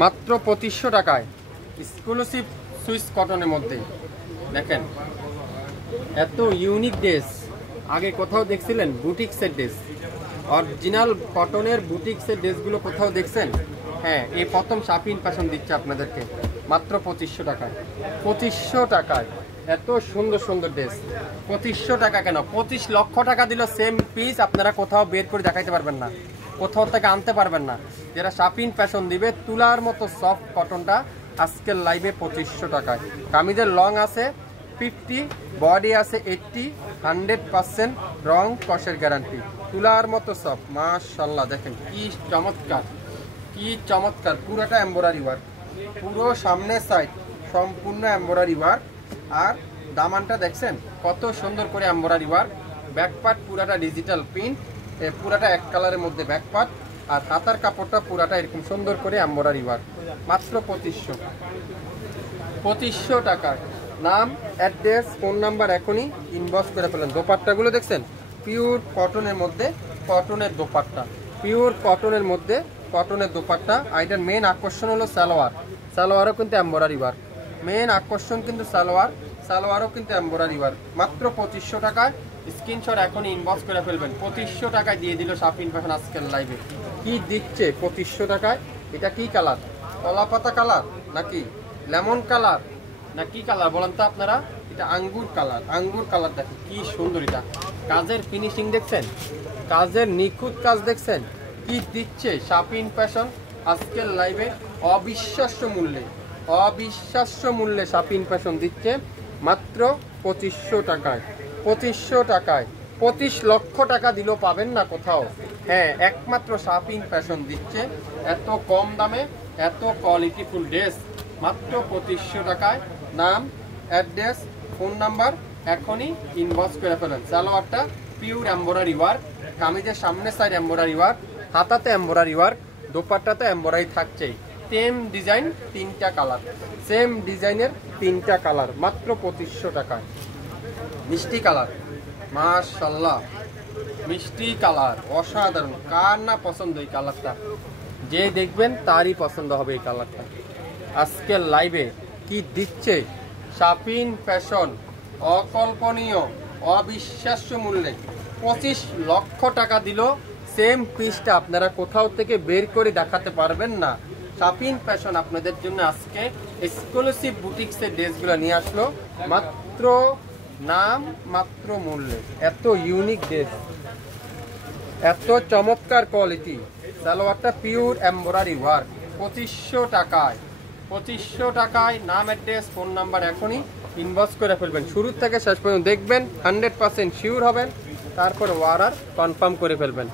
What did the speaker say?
মাত্র 2500 টাকায় exclusive Swiss কটনের মধ্যে। দেখেন এত ইউনিক ড্রেস আগে কোথাও দেখছিলেন? বুটিক্সের ড্রেস, অরিজিনাল কটনের বুটিক্সের ড্রেসগুলো কোথাও দেখছেন? হ্যাঁ, এই প্রথম শাপিন ফ্যাশন দিচ্ছে আপনাদেরকে মাত্র 2500 টাকায়। 2500 টাকায় এত সুন্দর সুন্দর ড্রেস। 2500 টাকা কেন, 25 লক্ষ টাকা দিল সেম পিস আপনারা কোথাও বের করে দেখাইতে পারবেন না, কোথাও থেকে আনতে পারবেন না। যারা শাপিন ফ্যাশন দিবে তুলার মতো সফট কটনটা আজকের লাইভে 2500 টাকায়। কামিজের লং আছে 50, বডি আছে 80, 100% রং কষের গ্যারান্টি, তুলার মতো সফট। মাশাআল্লাহ দেখেন কি চমৎকার, কি চমৎকার। পুরোটা এমব্রয়ডারি ওয়ার্ক, পুরো সামনের সাইড সম্পূর্ণ এমব্রয়ডারি ওয়ার্ক। আর দামানটা দেখছেন কত সুন্দর করে এমব্রয়ডারি ওয়ার্ক। ব্যাকপার্ট পুরাটা ডিজিটাল প্রিন্ট, পুরাটা এক কালারের মধ্যে ব্যাকপার্ট। আর হাতার কাপড়টা পুরাটা এরকম সুন্দর করে এমব্রয়ডারি ওয়ার্ক। মাত্র 2500 টাকায়। নাম, অ্যাড্রেস, ফোন নাম্বার এখনই ইনবক্স করে ফেলেন। দোপাট্টাগুলো দেখছেন পিওর কটনের মধ্যে, কটনের দোপাট্টা, পিওর কটনের মধ্যে কটনের দোপাট্টা। এটার মেন আকর্ষণ হলো সালোয়ার, সালোয়ারও কিন্তু এমব্রয়ডারি ওয়ার্ক। মেন আকর্ষণ কিন্তু সালোয়ার, সালোয়ারও কিন্তু এমব্রয়ডারি ওয়ার্ক। মাত্র 2500 টাকায়। স্ক্রিনশট এখনই ইনবক্স করে ফেলবেন। 2500 টাকায় দিয়ে দিল শাপিন ফ্যাশন আজকের লাইভে। কি দিচ্ছে 2500 টাকায়? এটা কি কালার? কলাপাতা কালার নাকি লেমন কালার না কি কালার বলেন তো আপনারা? এটা আঙ্গুর কালার, আঙ্গুর কালার। দেখেন কি সুন্দর, এটা কাজের ফিনিশিং দেখছেন, কাজের নিখুঁত কাজ দেখছেন। কি দিচ্ছে শাপিন ফ্যাশন আজকের লাইভে? অবিশ্বাস্য মূল্যে, অবিশ্বাস্য মূল্যে শাপিন ফ্যাশন দিচ্ছে মাত্র 2500 টাকায়। 2500 টাকায় 25 লক্ষ টাকা দিলেও পাবেন না কোথাও। হ্যাঁ, একমাত্র শাপিন ফ্যাশন দিচ্ছে এত কম দামে এত কোয়ালিটিফুল ড্রেস মাত্র 2500 টাকায়। নাম, অ্যাড্রেস, ফোন নাম্বার এখনই ইনবক্স করে ফেলেন। সালোয়ারটা পিওর এমব্রয়ডারি ওয়ার্ক, কামিজের সামনে সাইড এমব্রয়ডারি ওয়ার্ক, হাতাতে এমব্রয়ডারি ওয়ার্ক, দোপাট্টাতে এমব্রয়ডারি থাকছেই। সেম ডিজাইন 3টা কালার, সেম ডিজাইনের 3টা কালার মাত্র 2500 টাকায়। মিষ্টি কালার, মাশাআল্লাহ মিষ্টি কালার, অসাধারণ। কার না পছন্দ এই কালারটা? যে দেখবেন তারই পছন্দ হবে এই কালারটা। আজকের লাইভে কি দিচ্ছে শাপিন ফ্যাশন? অকল্পনীয়, অবিশ্বাস্য মূল্যে 25 লক্ষ টাকা দিল সেম পিসটা আপনারা কোথাও থেকে বের করে দেখাতে পারবেন না। শাপিন ফ্যাশন আপনাদের জন্য আজকে এক্সক্লুসিভ বুটিক্সের ড্রেসগুলো নিয়ে আসলো মাত্র নাম মাত্র মূল্যে। এত ইউনিক ড্রেস, এত চমৎকার কোয়ালিটি। সালোয়ারটা পিওর এমব্রয়ডারি ওয়ার্ক 2500 টাকায়। 2500 টাকায়। নাম, অ্যাড্রেস, ফোন নাম্বার এখনই ইনবক্স করে ফেলবেন। শুরু থেকে শেষ পর্যন্ত দেখবেন, 100% শিওর হবেন, তারপর অর্ডার কনফার্ম করে ফেলবেন।